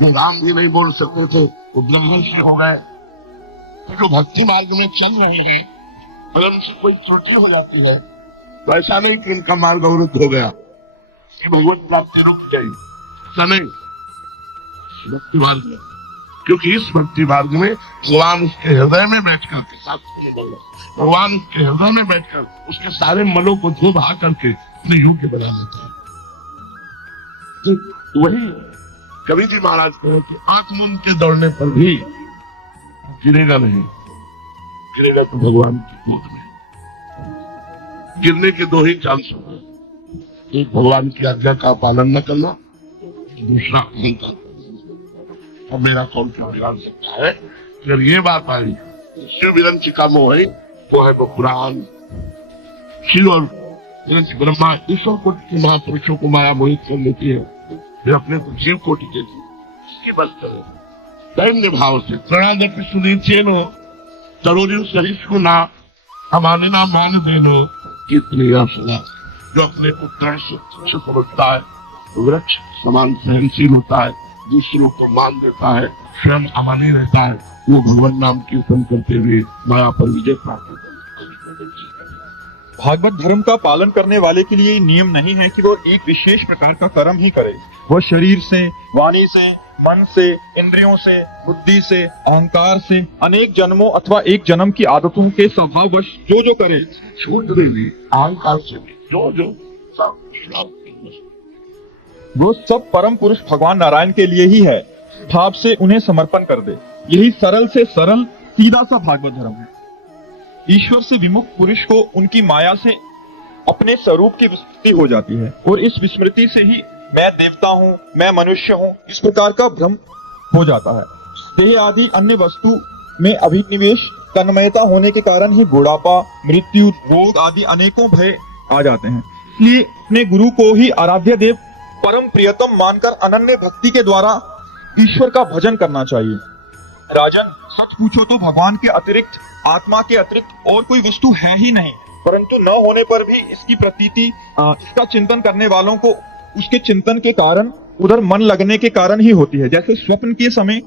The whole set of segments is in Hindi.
जो राम भी नहीं बोल सकते थे वो ब्रह्मर्षि हो गए। तो जो भक्ति मार्ग में चल रहे हैं ब्रह्म से कोई त्रुटि हो जाती है तो ऐसा नहीं कि इनका मार्ग अवरुद्ध हो गया कि भगवत प्राप्ति रुक गई, ऐसा नहीं। भक्ति मार्ग में, क्योंकि इस भक्ति मार्ग में भगवान उसके हृदय में बैठकर के साथ भगवान उसके हृदय में बैठकर उसके सारे मलों को धो बहा करके अपने योग्य बना लेता है। तो वही कवि जी महाराज कहो कि आंख मूंद के दौड़ने पर भी गिरेगा नहीं, गिरेगा तो भगवान की गोद में। गिरने के दो ही चांस होंगे, एक भगवान की आज्ञा का पालन न करना, दूसरा अहंकार। अब मेरा कौन क्या बिगाड़ सकता है? अगर ये बात आई शिव विरंची का मोह है वो है वो पुराण। शिव और ब्रह्मा ईश्वर कोटि के महापुरुषों को माया मोहित कर लेती है, वे अपने को जीव कोटि के इसकी बस करें दैन्य भाव से। प्रणादपि सुनीचेनो तरोरिव सहिष्णु ना हमारे ना मान देनो कितनी आशा। जो अपने को तृण से समझता है वृक्ष समान सहनशील होता है, दूसरों को मान देता है, स्वयं अमानी रहता है, वो भगवान नाम कीर्तन करते हुए माया पर विजय प्राप्त करता है। भागवत धर्म का पालन करने वाले के लिए नियम नहीं है कि वो एक विशेष प्रकार का कर्म ही करे। वह शरीर से, वाणी से, मन से, इंद्रियों से, बुद्धि से, अहंकार से, अनेक जन्मों अथवा एक जन्म की आदतों के स्वभाववश जो जो करे, छूट भी अहंकार से भी जो वो सब परम पुरुष भगवान नारायण के लिए ही है। भाव से उन्हें समर्पण कर दे, यही सरल से सरल सीधा सा भागवत धर्म है। ईश्वर से विमुख पुरुष को उनकी माया से अपने स्वरूप की विस्मृति हो जाती है और इस विस्मृति से ही मैं देवता हूँ, मैं मनुष्य हूँ, इस प्रकार का भ्रम हो जाता है। देह आदि अन्य वस्तु में अभिनिवेश तन्मयता होने के कारण ही बुढ़ापा, मृत्यु, रोग आदि अनेकों भय आ जाते हैं। इसलिए अपने गुरु को ही आराध्य देव परम प्रियतम मानकर अनन्य भक्ति के द्वारा ईश्वर का भजन करना चाहिए। राजन, सच पूछो तो भगवान के अतिरिक्त, आत्मा के अतिरिक्त और कोई वस्तु है ही नहीं, परंतु न होने पर भी इसकी प्रतीति, इसका चिंतन करने वालों को उसके चिंतन के कारण, उधर मन लगने के कारण ही होती है। जैसे स्वप्न के समय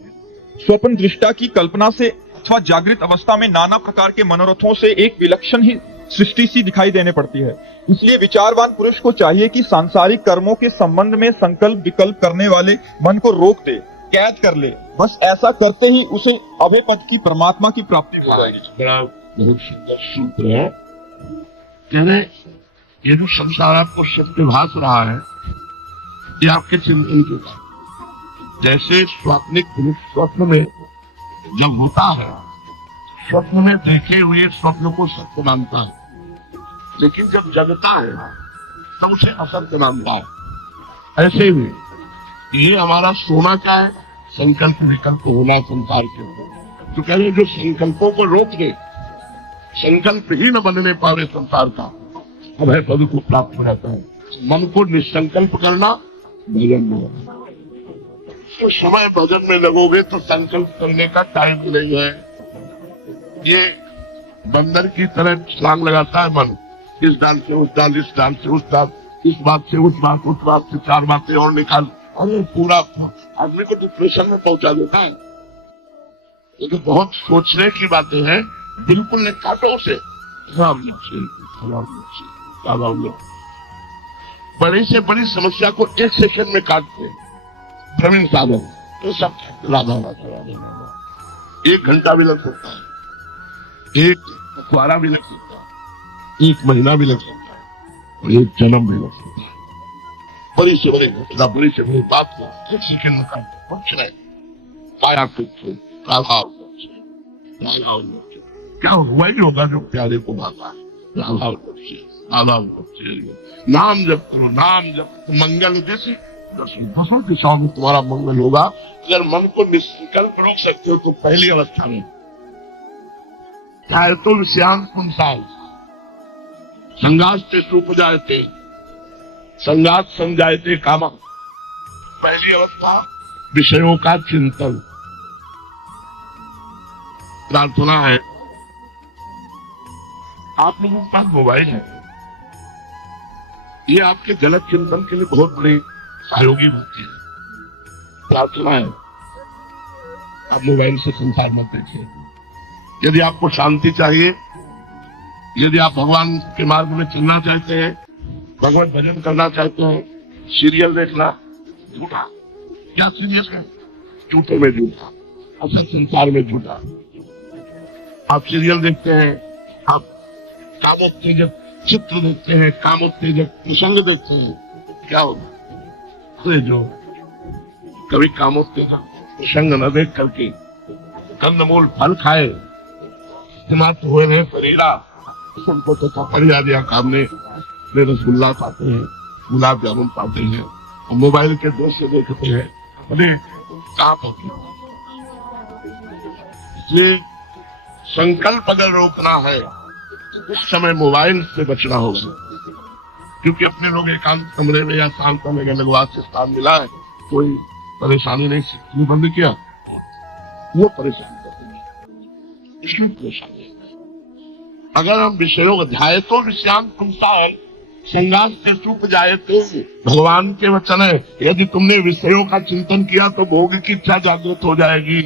स्वप्न दृष्टा की कल्पना से अथवा जागृत अवस्था में नाना प्रकार के मनोरथों से एक विलक्षण ही सृष्टि सी दिखाई देने पड़ती है। इसलिए विचारवान पुरुष को चाहिए कि सांसारिक कर्मों के संबंध में संकल्प विकल्प करने वाले मन को रोक दे, कैद कर ले। बस ऐसा करते ही उसे अभय पद की, परमात्मा की प्राप्ति हो जाएगी। बड़ा बहुत सुंदर सूत्र है। कहने ये जो संसार आपको सत्य भास रहा है ये आपके चिंतन के बाद, जैसे स्वाप्निक पुरुष स्वप्न में जब होता है, स्वप्न में देखे हुए स्वप्न को सत्य मानता है, लेकिन जब जगता है तब उसे असत्य मानता है। ऐसे ही ये हमारा सोना क्या है? संकल्प विकल्प होना संसार के ऊपर। तो कह रहे जो संकल्पों को रोक दे, संकल्प ही न बनने पावे संसार का, अभय पद को प्राप्त हो जाता है। मन को निसंकल्प करना भजन में, तो समय भजन में लगोगे तो संकल्प करने का टाइम नहीं है। ये बंदर की तरह छलांग लगाता है मन, इस डाल से उस डाल, इस डाल से उस डाल, इस बात से उस बात, उस बात से चार बातें और निकाल, और पूरा आदमी को डिप्रेशन में पहुंचा देता है। ये तो बहुत सोचने की बातें हैं, बिल्कुल नहीं काटो उसे। बड़ी से बड़ी समस्या को एक सेकंड में काटते प्रवीण साधन, तो सब राधा राधा राधा। 1 घंटा भी लग सकता है, 1 पखवाड़ा भी लग सकता है, 1 महीना भी लग सकता है, और 1 जन्म भी लग सकता है। बड़ी से बड़ी घटना, बड़ी से बड़ी बात को 1 सेकंड में काटते, कुछ नहीं। काया कुछ राधा क्या हुआ ही होगा जो प्यारे को भागा है। राधा राधा नाम जप करो, नाम जप, मंगल जैसे दसों दिशाओं में तुम्हारा मंगल होगा। अगर मन को निष्कल्प रोक सकते हो तो पहली अवस्था में चाहे तो विषयांत पुंसाल संगास्ते सुपजायते संगात संजायते कामा। पहली अवस्था विषयों का चिंतन। प्रार्थना है, आप लोगों के पास मोबाइल है, ये आपके गलत चिंतन के लिए बहुत बड़ी सहयोगी होती है। प्रार्थना है आप मोबाइल से संसार मत देखिए। यदि आपको शांति चाहिए, यदि आप भगवान के मार्ग में चलना चाहते हैं, भगवत भजन करना चाहते हैं, सीरियल देखना झूठा। क्या सीरियल है? झूठे में झूठा, असल संसार में झूठा। आप सीरियल देखते हैं, आप कामोत्तेजक चित्र देखते हैं, कामोत्तेजक प्रसंग देखते हैं, क्या होगा? अरे जो कभी कामोत्तेजक प्रसंग न देख करके कंदमूल फल खाए, समाप्त हुए हैं शरीरा, उनको तो पकड़ दिया काम ने, रसगुल्ला पाते हैं, गुलाब जामुन पाते हैं, और मोबाइल के दृश्य देखते हैं, अपने कहाँ पहुंचे। इसलिए संकल्प अगर रोकना है तो उस समय मोबाइल से बचना होगा, क्योंकि अपने लोग एकांत कमरे में या शांत में लगवा से स्थान मिला है, कोई परेशानी नहीं, सीखने बंद किया, वो परेशान करते हैं, इसलिए परेशानी। अगर हम विषयों को ध्याय तो विषयान पुंसाय संगास से सूप जाए, तो भगवान के वचन है, यदि तुमने विषयों का चिंतन किया तो भोग की इच्छा जागृत हो जाएगी।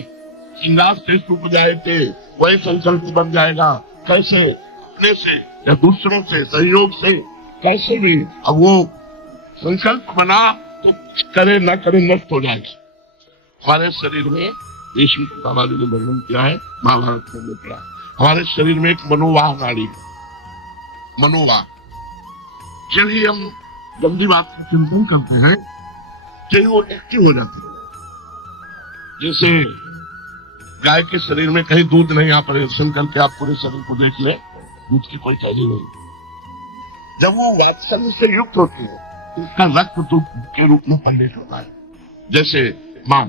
संगास से सूप जाए थे, वही संकल्प बन जाएगा। कैसे? अपने से या दूसरों से, सहयोग से, कैसे भी। अब वो संकल्प बना तो करे न करे नष्ट हो जाएगा। हमारे शरीर में भीष्म पितामह जी ने वर्णन किया है, महाभारत में पढ़ा, हमारे शरीर में एक मनोवाह नाड़ी है, मनोवाह। जब ही हम गंदी बात का चिंतन करते हैं, जब वो एक्टिव हो जाती है। जैसे गाय के शरीर में कहीं दूध नहीं, आप परीक्षण करके आप पूरे शरीर को देख ले, दूध की कोई चीज नहीं। जब वो वात्सल्य से युक्त होती है, उसका रक्त दूध के रूप में परिणत होता है। जैसे मां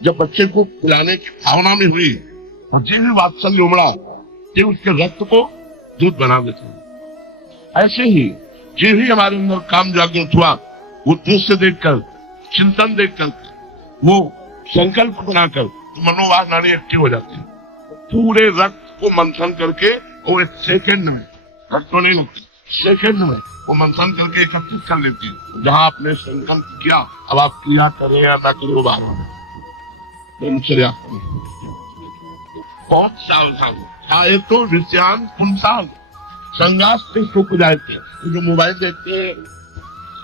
जब बच्चे को पिलाने की भावना में हुई और जो भी वात्सल्य उमड़ा, कि उसके रक्त को दूध बना देते हैं। ऐसे ही जो भी हमारे अंदर काम जागृत हुआ, वो दृश्य देखकर, चिंतन देखकर, वो संकल्प बनाकर मनोवाह नाड़ी एक्टिव हो जाती है। पूरे रक्त को मंथन करके वो एक सेकंड में, रक्त तो नहीं लगती, सेकंड में वो मंथन करके एकत्रित कर लेती है। जहां आपने संकल्प किया, अब आप क्रिया करें या ना करें, वो बाहर होगा। बहुत सावधान, चाहे तो विषयान पुंसान संगास से सूख जाते। जो मोबाइल देखते हैं,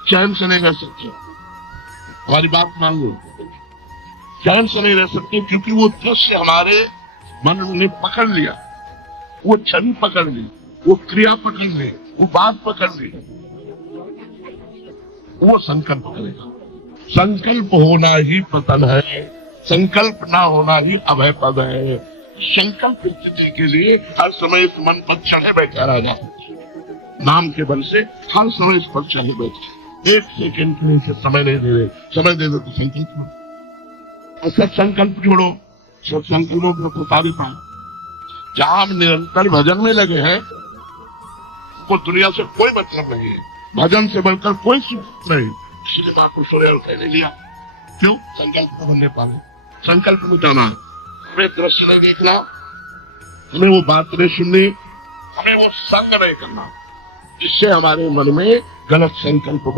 चैन से नहीं रह सकते। हमारी बात मान लो, चैन से नहीं रह सकते, क्योंकि वो दृश्य हमारे मन ने पकड़ लिया, वो छवि पकड़ ली, वो क्रिया पकड़ ली, वो बात पकड़ ली, वो संकल्प करेगा। संकल्प होना ही पतन है, संकल्प ना होना ही अभय पद है। संकल्प स्थिति के लिए हर समय इस मन पर चढ़े बैठा रहना, नाम के बल से हर समय इस पर चढ़े बैठे। एक सेकंड के लिए समय नहीं दे रहे, समय दे दो तो संकल्प। और सब संकल्प छोड़ो, सब संकल्पों को प्रसारित पाए। जहां हम निरंतर भजन में लगे हैं, को दुनिया से कोई मतलब नहीं है, भजन से बढ़कर कोई सुख नहीं। इसलिए महापुरुषों ने कहने लिया, क्यों? संकल्प को बनने पाले, संकल्प मिटाना। हमें दृश्य नहीं देखना, हमें वो बात नहीं सुननी, हमें वो संग नहीं करना, जिससे हमारे मन में गलत संकल्प बने।